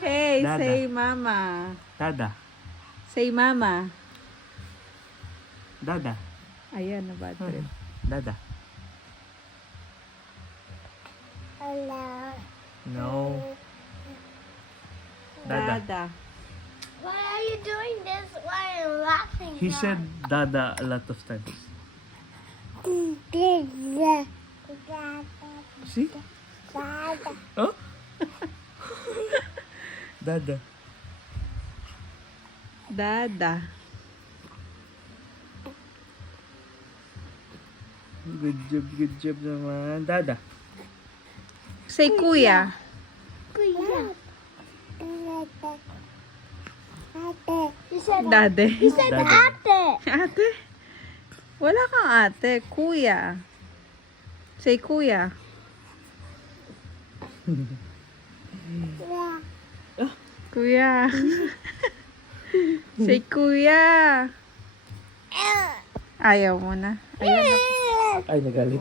Hey, Dada. say mama. Dada. Say mama. Dada. Ayan, na bad trip. Dada. No. Dada. Dada. Why are you doing this? Why are you laughing? He said Dada a lot of times. See? Oh? Dada. Dada. Good job naman. Dada. Say kuya. You said Dade. You said Dada. ate. Ate? Wala kang ate. Kuya. Say kuya. Kuya. Say kuya. Ayaw mo na. Ayaw na. Ay, nagalit.